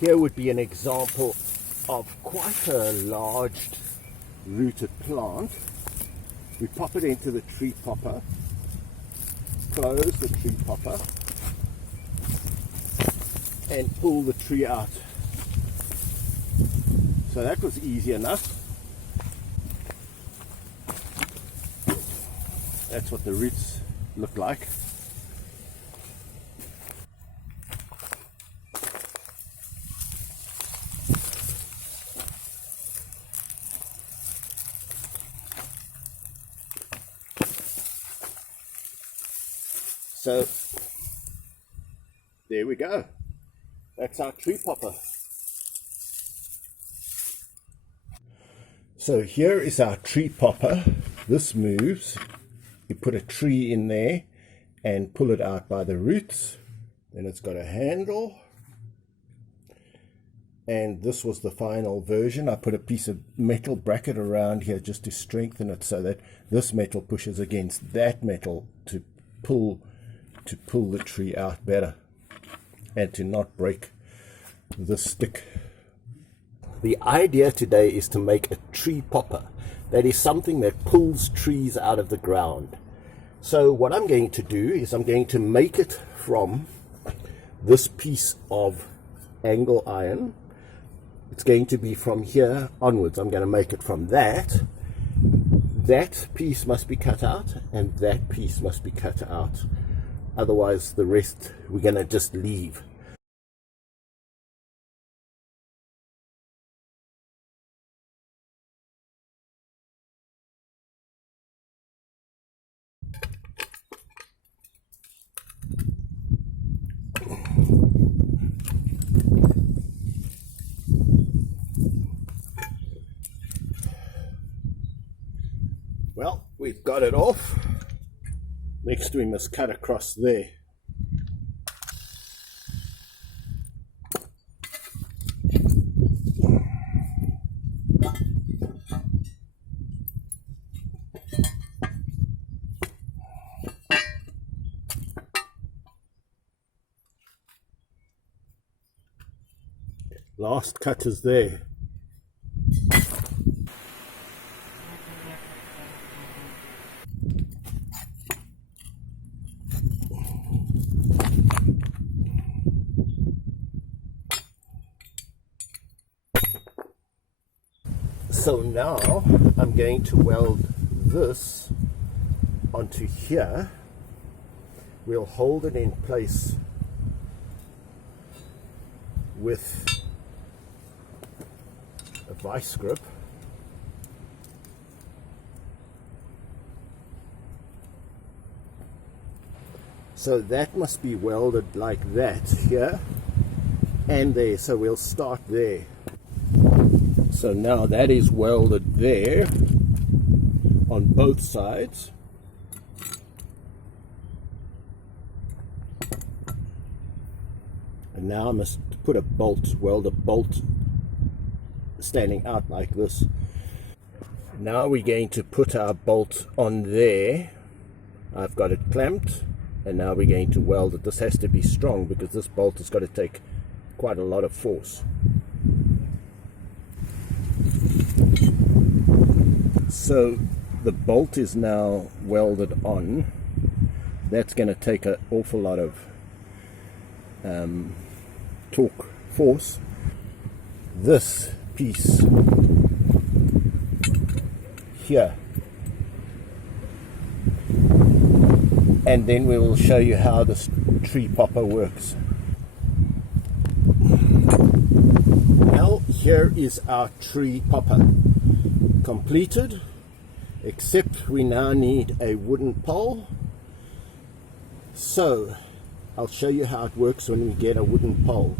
Here would be an example of quite a large rooted plant. We pop it into the tree popper, close the tree popper, and pull the tree out. So that was easy enough. That's what the roots look like. So there we go. That's our tree popper. So here is our tree popper. This moves. You put a tree in there and pull it out by the roots. Then it's got a handle. And this was the final version. I put a piece of metal bracket around here just to strengthen it so that this metal pushes against that metal to pull the tree out better and to not break the stick. The idea today is to make a tree popper. That is something that pulls trees out of the ground. So what I'm going to do is I'm going to make it from this piece of angle iron. It's going to be from here onwards. I'm going to make it from that. That piece must be cut out and that piece must be cut out. Otherwise the rest we're going to just leave. Well, we've got it off. Next we must cut across there. Last cut is there. So now I'm going to weld this onto here. We'll hold it in place with a vice grip. So that must be welded like that here and there. So we'll start there. So now that is welded there on both sides. And now I must put a bolt, weld a bolt standing out like this. Now we're going to put our bolt on there. I've got it clamped and now we're going to weld it. This has to be strong because this bolt has got to take quite a lot of force. So the bolt is now welded on. That's going to take an awful lot of torque force. This piece here, and then we will show you how this tree popper works. Well, here is our tree popper completed, except we now need a wooden pole. So I'll show you how it works when we get a wooden pole.